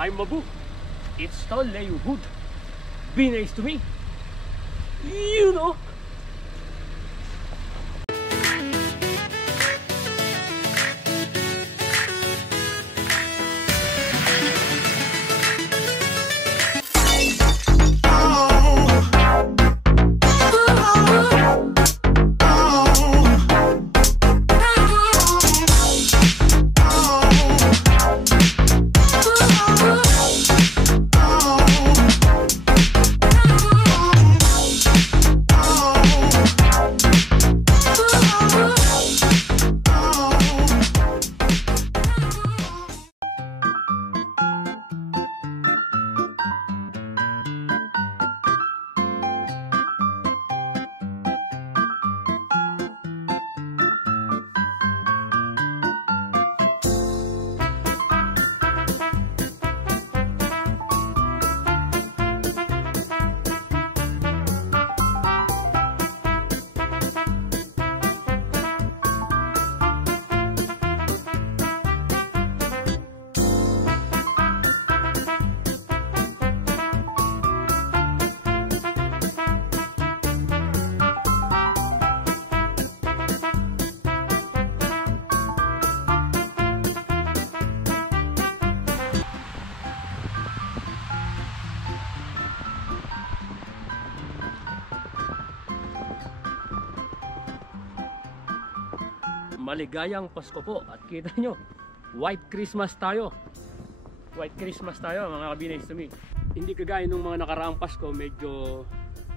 I'm Mabu. It's Tollywood. Be nice to me. You know. Maligayang Pasko po at kita nyo, White Christmas tayo. White Christmas tayo mga ka-Be Nice to Me. Hindi kagaya nung mga nakaraang Pasko, medyo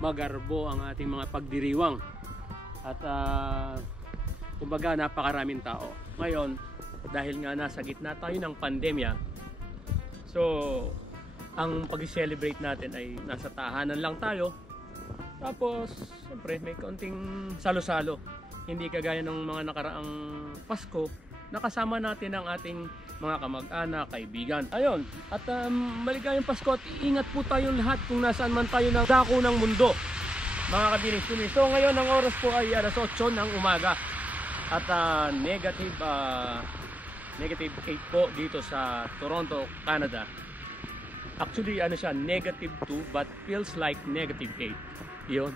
magarbo ang ating mga pagdiriwang. At kumbaga napakaraming tao. Ngayon, dahil nga nasa gitna tayo ng pandemya, so ang pag-celebrate natin ay nasa tahanan lang tayo. Tapos, siyempre may kaunting salo-salo. Hindi kagaya ng mga nakaraang Pasko, nakasama natin ang ating mga kamag-anak, kaibigan. Ayun, at maligayang Pasko at ingat po tayong lahat kung nasaan man tayo ng dako ng mundo, mga ka-Be Nice to Me. So ngayon ang oras po ay alas 8 ng umaga at negative 8 po dito sa Toronto, Canada. Actually ano siya, negative 2 but feels like negative 8. Yun,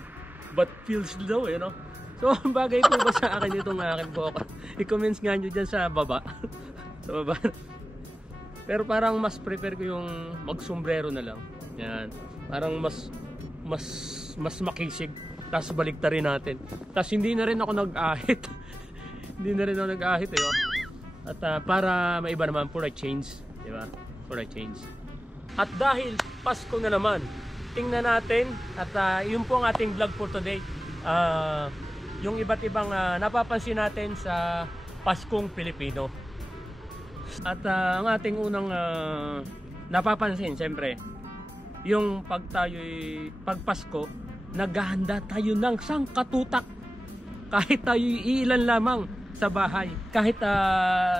but feels low, you know. So, bagay po ba sa akin itong aking buhok? I-comments nga nyo dyan sa baba. Sa baba. Pero parang mas prepare ko yung magsombrero na lang. Yan. Parang mas makisig. Tapos baliktarin natin. Tapos hindi na rin ako nag-ahit. Hindi na rin ako nag-ahit. Eh. At para maiba naman, for a change. Diba? For a change. At dahil Pasko na naman, tingnan natin. At yun po ang ating vlog for today. Yung iba't ibang napapansin natin sa Paskong Pilipino. At ang ating unang napapansin, siyempre, yung pag Pasko, naghahanda tayo ng sangkatutak. Kahit tayo ilan lamang sa bahay. Kahit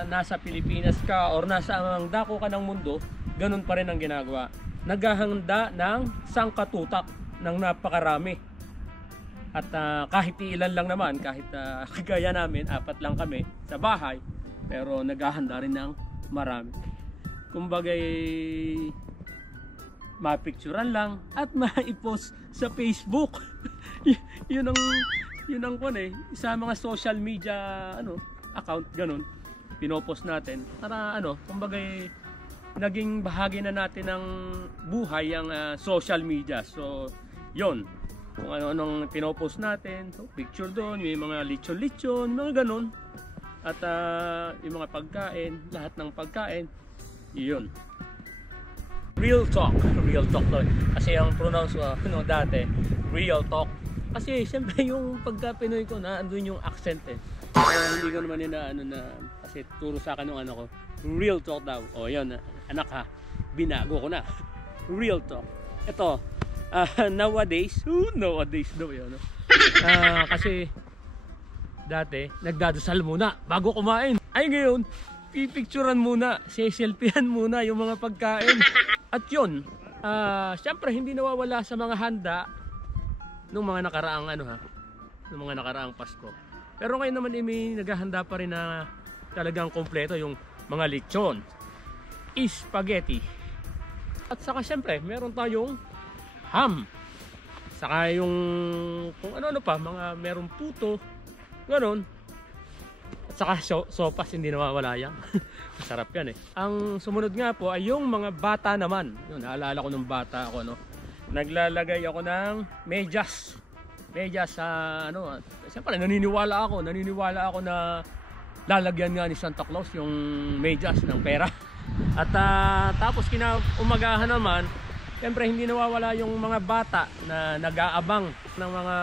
nasa Pilipinas ka or nasa ang dako ka ng mundo, ganun pa rin ang ginagawa. Naghahanda ng sangkatutak ng napakarami. At kahit ilan lang naman, kahit kagaya namin, 4 lang kami sa bahay, pero naghahanda rin ng marami. Kumbagay, mapicturan lang at maipost sa Facebook. yun ang sa mga social media account, ganun, pinopost natin para kumbagay, naging bahagi na natin ng buhay ang social media. So, yun. Kung ano-anong pinopost natin, so picture doon, may mga lechon-lechon, mga ganun. At yung mga pagkain, lahat ng pagkain, yun. Real talk to. Kasi ang pronounce ko dati, real talk. Kasi siyempre yung pagka-Pinoy ko na andun yung accent eh. Hindi ko naman kasi turo sa akin ng ko, real talk daw. O yun, anak ha, binago ko na. Real talk. Ito, nowadays daw yun. Kasi dati nagdadasal muna bago kumain. Ay ngayon, pipicturan muna, siselfiehan muna yung mga pagkain. At yun, syempre hindi nawawala sa mga handa nung mga nakaraang nung mga nakaraang Pasko. Pero ngayon naman may naghahanda pa rin na talagang kompleto, yung mga lechon, spaghetti, At saka syempre, meron tayong ham. Saka yung kung ano-ano pa, mga merong puto, gano'n. At saka sopas, hindi nawawala yan. Masarap yan eh. Ang sumunod nga po ay yung mga bata naman. Yun, naalala ko nung bata ako, no. Naglalagay ako ng medyas. Medyas sa ano, siyempre naniniwala ako na lalagyan nga ni Santa Claus yung medyas ng pera. At tapos kinaumagahan naman, siyempre hindi nawawala yung mga bata na nag-aabang ng mga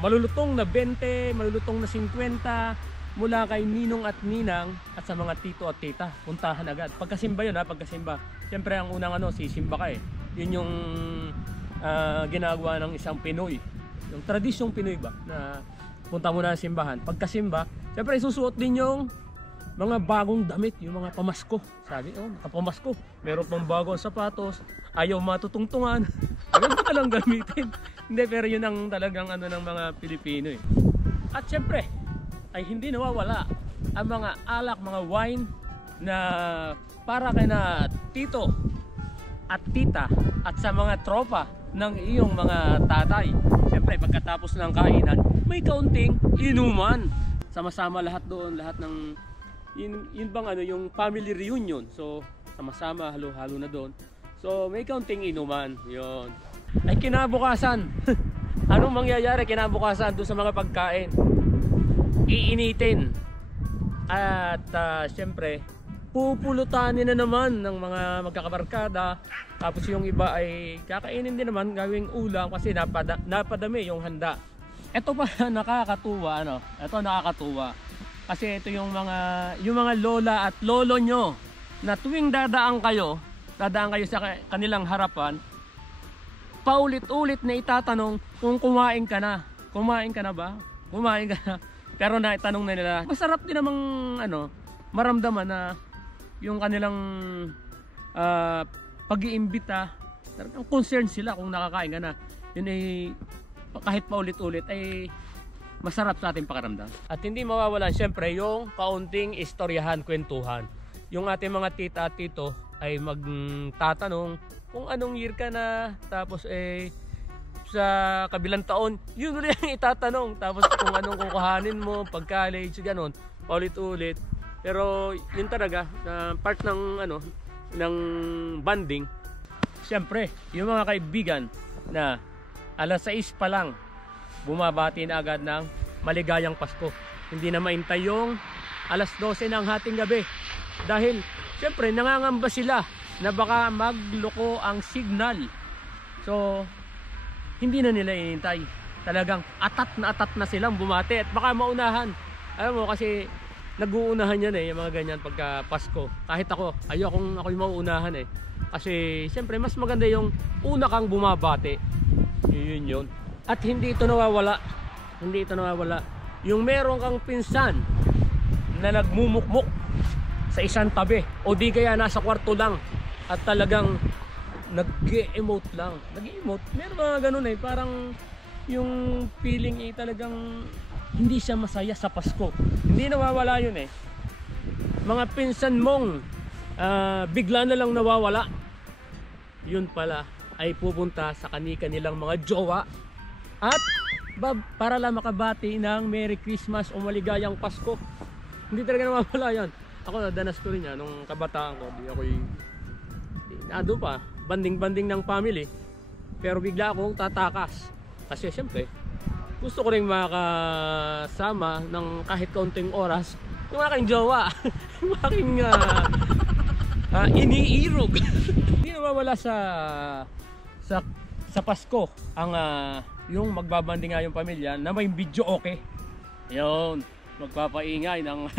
malulutong na 20, malulutong na 50 mula kay ninong at ninang at sa mga tito at tita. Puntahan agad. Pagkasimba yun ha, pagkasimba. Siyempre ang unang ano, sisimba ka eh. Yun yung ginagawa ng isang Pinoy. Yung tradisyong Pinoy ba na punta muna sa simbahan. Pagkasimba, siyempre isusuot din yung mga bagong damit, yung mga pamasko. Sabi, oh, nakapamasko. Meron pang bagong sapatos. Ayaw matutungtungan. Agad ka lang gamitin. Hindi, pero yun ang talagang ano ng mga Pilipino eh. At syempre, ay hindi nawawala ang mga alak, mga wine na para kay na tito at tita at sa mga tropa ng iyong mga tatay. Syempre, pagkatapos ng kainan, may kaunting inuman. Sama-sama lahat doon, lahat ng yun bang ano, yung family reunion. So sama-sama, halo-halo na doon. So may kaunting inuman. Yun. Ay kinabukasan. Anong mangyayari kinabukasan doon sa mga pagkain? Iinitin. At syempre pupulutanin na naman ng mga magkakabarkada. Tapos yung iba ay kakainin din naman, gawing ulam kasi napadami yung handa. Ito pa nakakatuwa, ano? Ito nakakatuwa. Kasi ito yung mga lola at lolo nyo na tuwing dadaan kayo sa kanilang harapan, paulit-ulit na itatanong kung kumain ka na. Kumain ka na ba? Kumain ka na. Pero naitanong na nila. Masarap din namang ano, maramdaman na yung kanilang pag-iimbita, concern sila kung nakakain ka na. Yun ay kahit paulit-ulit ay masarap sa ating pakiramdam. At hindi mawawala siyempre yung kaunting istoryahan, kwentuhan. Yung ating mga tita at tito ay magtatanong kung anong year ka na, tapos sa kabilang taon, yun ulit ang itatanong. Tapos kung anong kukuhanin mo, pag college, gano'n, paulit-ulit. Pero yun talaga, part ng ano, ng bonding. Siyempre, yung mga kaibigan na alas 6 pa lang, bumabati na agad ng maligayang Pasko. Hindi na maintay yung alas 12 ng hating gabi. Dahil, syempre, nangangamba sila na baka magloko ang signal. So, hindi na nila inintay. Talagang atat na silang bumati at baka maunahan. Alam mo, kasi nag-uunahan yan yung mga ganyan pagka Pasko. Kahit ako, ako'y mauunahan Kasi, syempre, mas maganda yung una kang bumabati. Yun. At hindi ito nawawala. Yung meron kang pinsan na nagmumukmuk sa isang tabi o di kaya nasa kwarto lang at talagang nag-emote lang. Nag-emote. Meron mga ganun parang yung feeling talagang hindi siya masaya sa Pasko. Hindi nawawala yun Mga pinsan mong bigla na lang nawawala. Yun pala ay pupunta sa kanilang mga jowa at para lang makabati ng Merry Christmas o maligayang Pasko. Hindi talaga nawawala yan. Ako nadanas ko rin yan nung kabataan ko. Ado pa, banding ng family. Pero bigla akong tatakas. Kasi siyempre, gusto ko rin makasama ng kahit kaunting oras yung aking jowa. Yung aking iniirog. Hindi nawawala sa Pasko ang yung magbabanding nga yung pamilya na may video okay. Yun, magpapaingay ng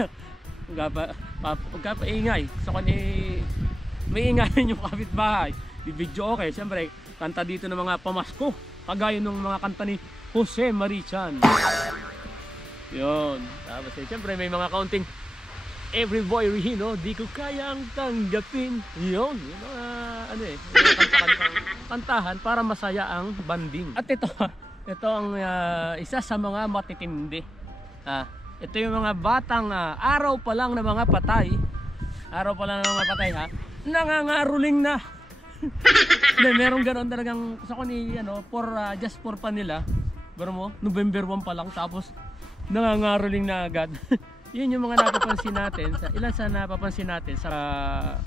magpapaingay. So may ingayin yung kapitbahay. Di video okay. Siyempre, kanta dito ng mga pamasko. Kagaya ng mga kanta ni Jose Marichan. Yun. Tapos siyempre may mga kaunting Every Boy Regino, di ko kayang tanggapin. Yun. Yung mga kantahan para masaya ang banding. At ito ang isa sa mga matitindi. Ito yung mga batang araw pa lang ng mga patay. Nangangaruling na. Hindi, merong ganoon talagang gusto ko ni just for fun nila. Pero mo, November 1 pa lang tapos nangangaroling na agad. Yun yung mga napapansin natin, napapansin natin sa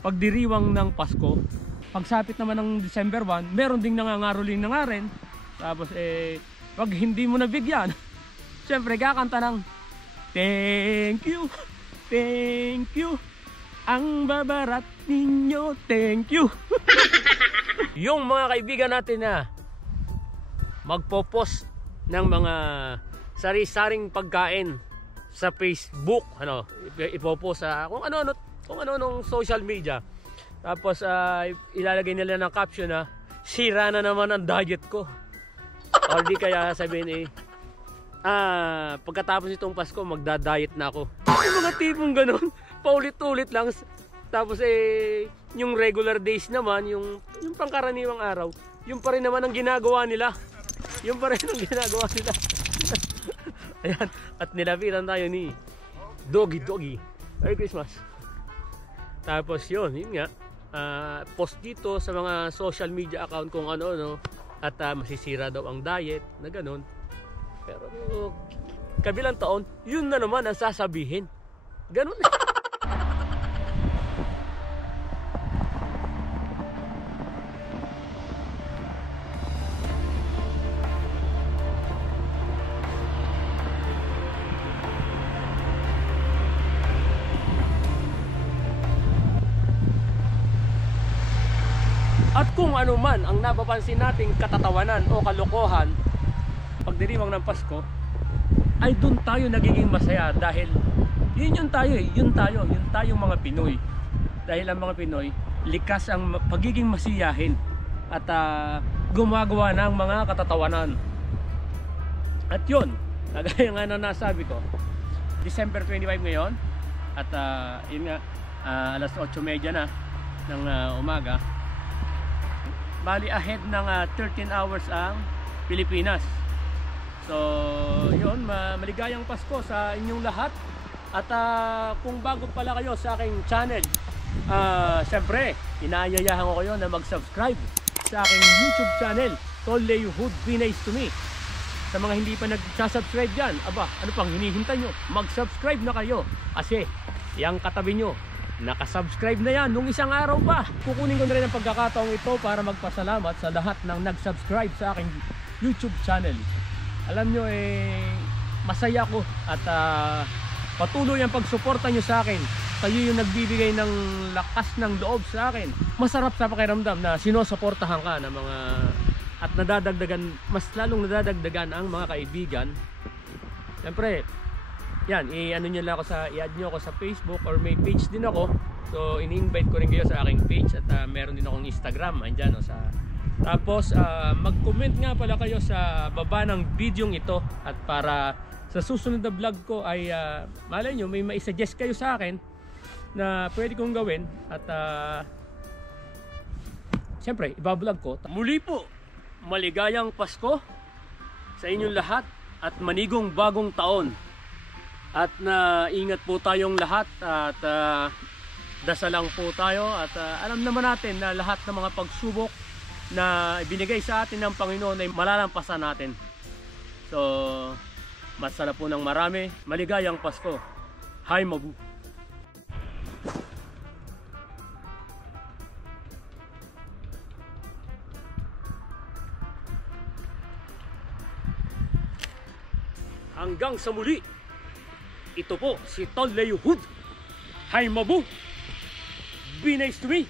pagdiriwang ng Pasko. Pagsapit naman ng December 1, meron ding nangangaroling na nga rin. Tapos pag hindi mo nabigyan, syempre kakanta ng thank you, ang babarat ninyo, thank you. Yung mga kaibigan natin na magpo-post ng mga sari-saring pagkain sa Facebook, ipopost sa kung ano nung social media. Tapos ilalagay nila ng caption na sira na naman ang diet ko. Or di kaya sabihin pagkatapos itong Pasko magda-diet na ako. Yung mga tipong ganun, paulit-ulit lang. Tapos yung regular days naman, yung pangkaraniwang araw, yung pa rin naman ang ginagawa nila. Yung pa rin ang ginagawa nila. Ayan, at nilapitan tayo ni Doggy. Merry Christmas. Tapos yun nga, post dito sa mga social media account kung ano, at masisira daw ang diet, na ganun. Pero kabilang taon, yun na naman ang sasabihin. Ganun. At kung ano man ang napapansin nating katatawanan o kalokohan pagdiriwang ng Pasko, ay dun tayo nagiging masaya dahil yun tayong mga Pinoy. Dahil ang mga Pinoy likas ang pagiging masiyahin at gumagawa ng mga katatawanan. At yun, kagaya nga na nasabi ko, December 25 ngayon at yun nga, alas 8:30 na ng umaga. Bali ahead ng 13 hours ang Pilipinas. So yun, maligayang Pasko sa inyong lahat. At kung bago pala kayo sa aking channel, syempre inaanyayahan ko kayo na mag-subscribe sa aking YouTube channel, Tol Leo Hood, Be Nice to Me. Sa mga hindi pa nag-subscribe dyan, ano pang hinihintay nyo? Mag-subscribe na kayo kasi yung katabi nyo nakasubscribe na yan nung isang araw pa. Kukunin ko na rin ang pagkakataong ito para magpasalamat sa lahat ng nag-subscribe sa aking YouTube channel. Alam nyo masaya ko at patuloy ang pagsuporta nyo sa akin. Kayo yung nagbibigay ng lakas ng loob sa akin. Masarap sa pakiramdam na sinusuportahan ka ng mga at nadadagdagan, mas lalong nadadagdagan ang mga kaibigan. Siyempre yan, i-add nyo ako sa Facebook or may page din ako. So ini-invite ko rin kayo sa aking page at meron din akong Instagram andyan Tapos mag-comment nga pala kayo sa baba ng video ito at para sa susunod na vlog ko ay malay nyo may maisuggest kayo sa akin na pwede kong gawin at siyempre ibablog ko. Muli po, maligayang Pasko sa inyong lahat at manigong bagong taon. At ingat po tayong lahat at dasalang po tayo at alam naman natin na lahat ng mga pagsubok na ibinigay sa atin ng Panginoon ay malalampasan natin. So masala po ng marami, maligayang Pasko. Hi Mabu. Hanggang sa muli. Ito po si Tol Leo Hood. Hi Mabu. Be nice to me.